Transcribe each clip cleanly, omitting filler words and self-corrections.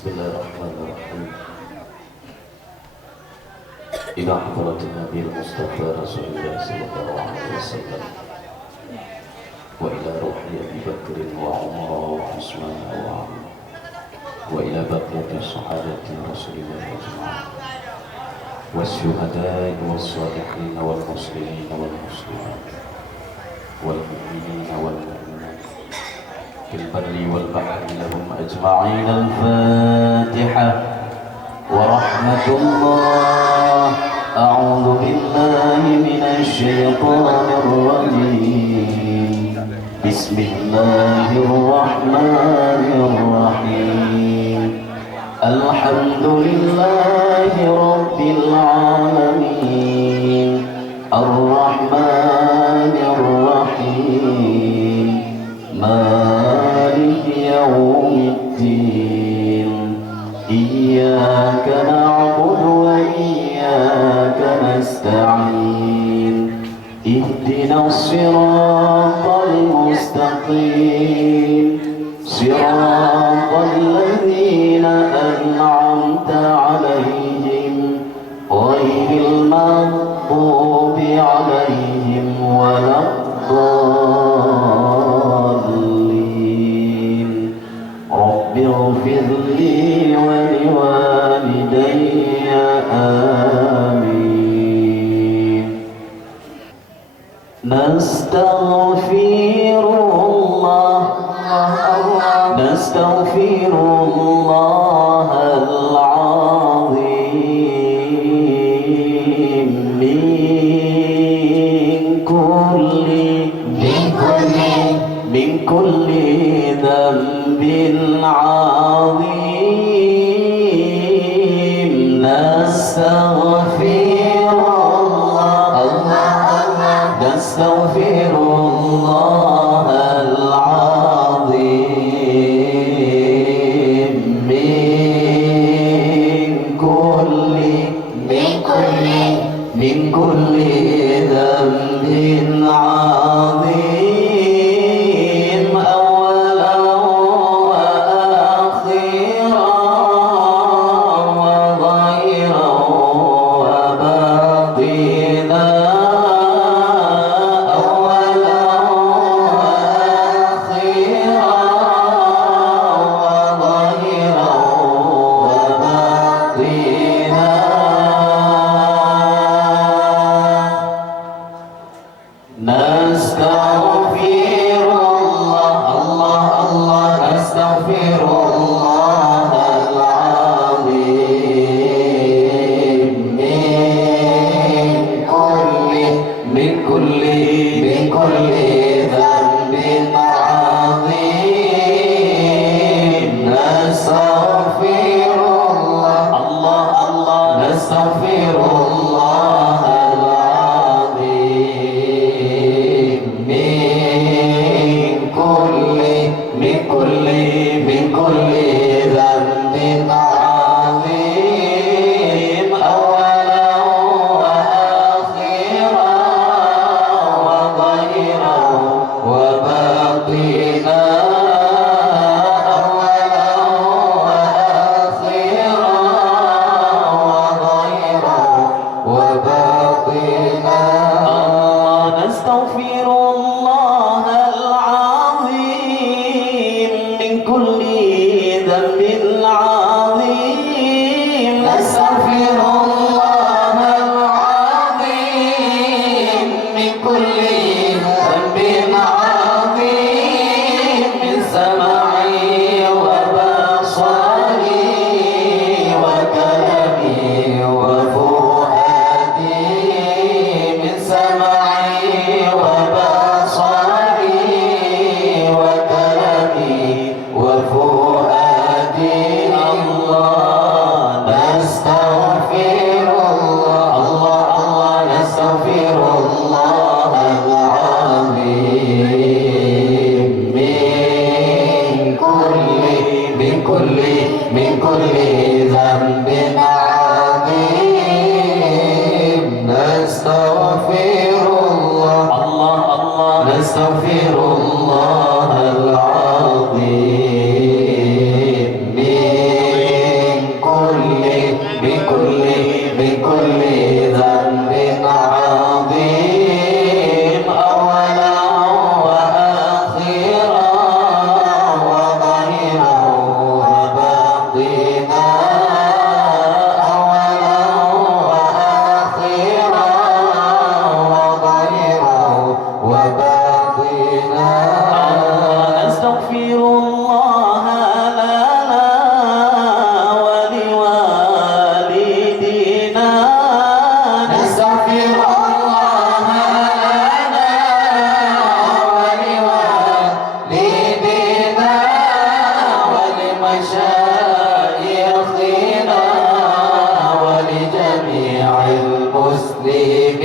بسم الله الرحمن الرحيم. إلى حضرة النبي المصطفى رسول الله صلى الله عليه وسلم، وإلى روح أبي بكر وعمر وعثمان وعلي، وإلى بقية صحابة رسول الله أجمعين، والشهداء والصالحين والمسلمين والمسلمات والمؤمنين والمؤمنات في البر والبحر لهم أجمعين. الفاتحة. ورحمة الله. أعوذ بالله من الشيطان الرجيم. بسم الله الرحمن الرحيم. الحمد لله رب العالمين، الرحمن الرحيم، مالك يوم الدين. إياك نعبد وإياك نستعين. اهدنا الصراط المستقيم، صراط الذين أنعمت عليهم غير المغضوب عليهم ولا الضالين. رب اغفر لي ولوالدي آمين. نستغفر الله، نستغفر الله العظيم من كل ذنب عظيم. نستغفر الله، نستغفر الله العظيم من كل ذنب عظيم، أولا وآخرا وظاهرا وباطنا. أولا وآخرا وظاهرا وباطنا. نستغفر الله، الله الله، نستغفر الله العظيم من كل ذنب عظيم. نستغفر الله، الله الله، نستغفر الله العظيم من كل ذنب عظيم، أولا وآخرا وظاهرا وباطنا. أولا وآخرا وظاهرا وباطنا.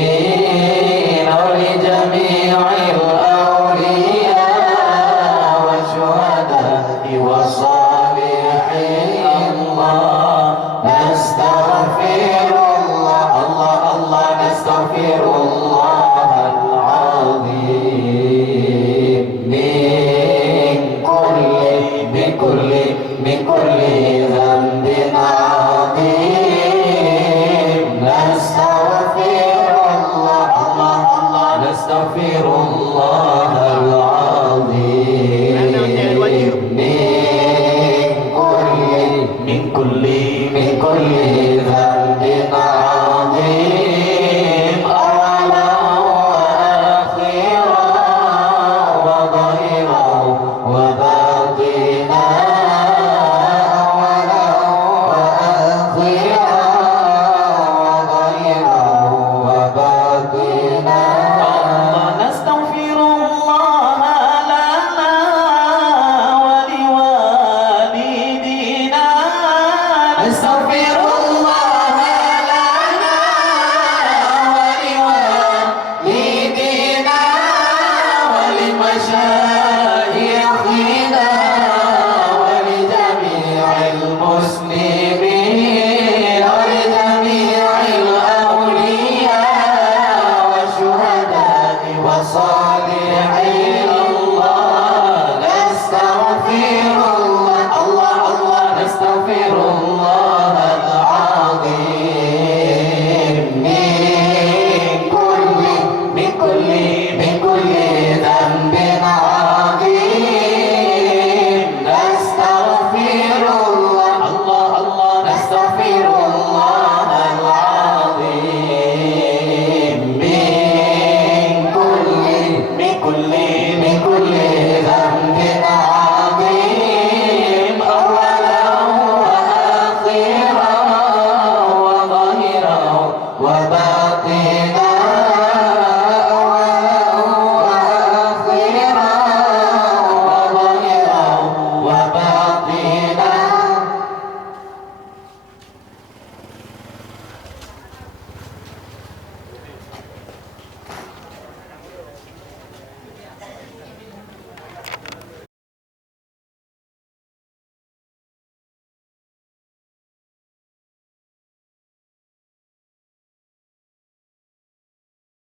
المسلمين ولجميع الأولياء والشهداء والصالحين الله نستغفر الله الله الله نستغفر الله